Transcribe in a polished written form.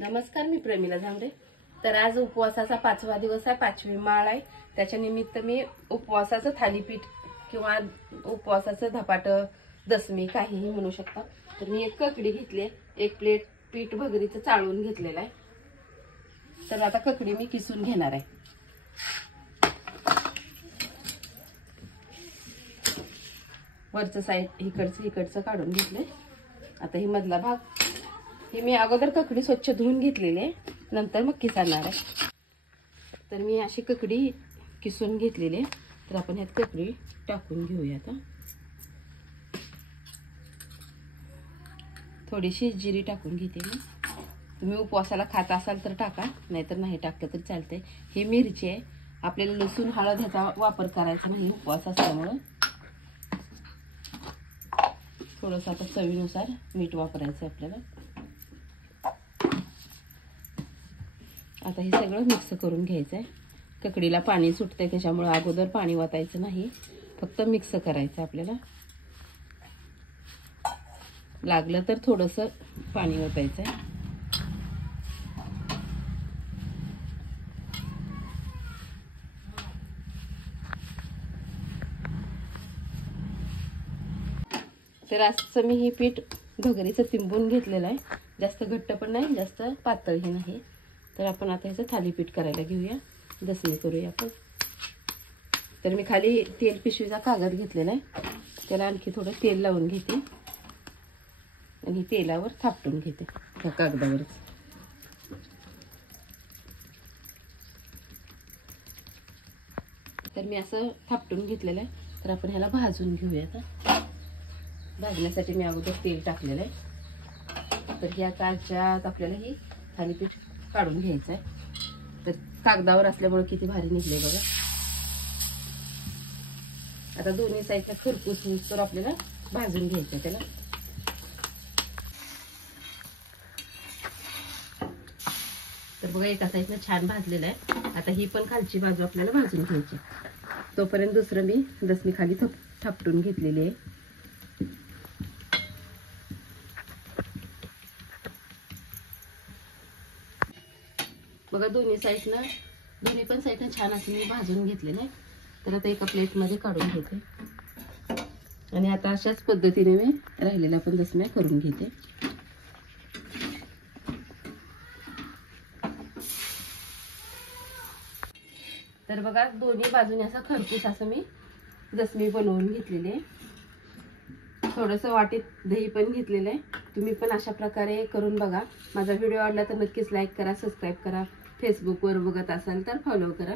नमस्कार, मी प्रेमिला झांबरे। तर आज उपवासाचा 5वा दिवस आहे, 5वी माळ आहे। त्याच्या निमित्त मी उपवासाचं थालीपीठ किंवा उपवासाचं धपाट, दसमी काहीही म्हणू शकता। तर मी एक ककडी घेतली, एक प्लेट पीठ भगरीचं चाळून घेतलेलं आहे। तर आता ककडी मी किसून घेणार आहे। वरचं साईड इकडचं काढून घेतले। आता ही मधला भाग ही मी अगोदर ककडी स्वच्छ धुवून घेतलेली आहे, नंतर मग किसणार आहे। तर मी अशी ककडी किसून घेतलेली आहे। तर आपण ह्यात ककडी टाकून घेऊया। आता थोडीशी जिरी टाकून घेते मी। तुम्ही उपवासाला खात असाल तर टाका, नाहीतर नाही टाकलं तरी चालतंय। ही मिरची आहे, आपल्याला लसूण हळद ह्याचा वापर करायचा नाही उपवास असल्यामुळे। थोडंसं आता चवीनुसार मीठ वापरायचं आपल्याला। आता हे सगळं मिक्स करून घ्यायचं आहे। ककडीला पाणी सुटतंय, त्याच्यामुळे अगोदर पाणी वाटायचं नाही, फक्त मिक्स करायचं आपल्याला। लागलं तर थोडंसं पाणी ओतायचं आहे। तर असं मी हे पीठ भगरीचं तिंबून घेतलेलं आहे। जास्त घट्ट पण नाही, जास्त पातळही नाही। तर आपण आता ह्याचं थालीपीठ करायला घेऊया, दसमी करूया आपण। तर मी खाली तेल पिशवीचा कागद घेतलेला आहे, त्याला आणखी थोडं तेल लावून घेते आणि तेलावर थापटून घेते त्या कागदावर। तर मी असं थापटून घेतलेलं आहे। तर आपण ह्याला भाजून घेऊया। आता भाजण्यासाठी मी अगोदर तेल टाकलेलं आहे। तर ह्या काच्यात आपल्याला ही थालीपीठ काढून घ्यायचं आहे। तर कागदावर असल्यामुळे किती भारी निघले बघा। आता दोन्ही साईडला खरपूस तर आपल्याला भाजून घ्यायचं त्याला। तर बघा एका साईडला छान भाजलेलं आहे। आता ही पण खालची बाजू आपल्याला भाजून घ्यायची। तोपर्यंत दुसरं मी दसमी खाली थापटून घेतलेली आहे। बघा दोन्ही पण साईडनं छान असं मी भाजून घेतलेलं आहे। तर आता एका प्लेटमध्ये काढून घेते आणि आता अशाच पद्धतीने मी राहिलेल्या पण दसम्या करून घेते। तर बघा दोन्ही बाजूने असं खरपूस असं मी दसमी बनवून घेतलेली आहे। थोडंसं वाटीत दही पण घेतलेलं आहे। तुम्ही पण अशा प्रकारे करून बघा। माझा व्हिडिओ आवडला तर नक्कीच लाईक करा, सबस्क्राईब करा। फेसबुकवर बघत असाल तर फॉलो करा।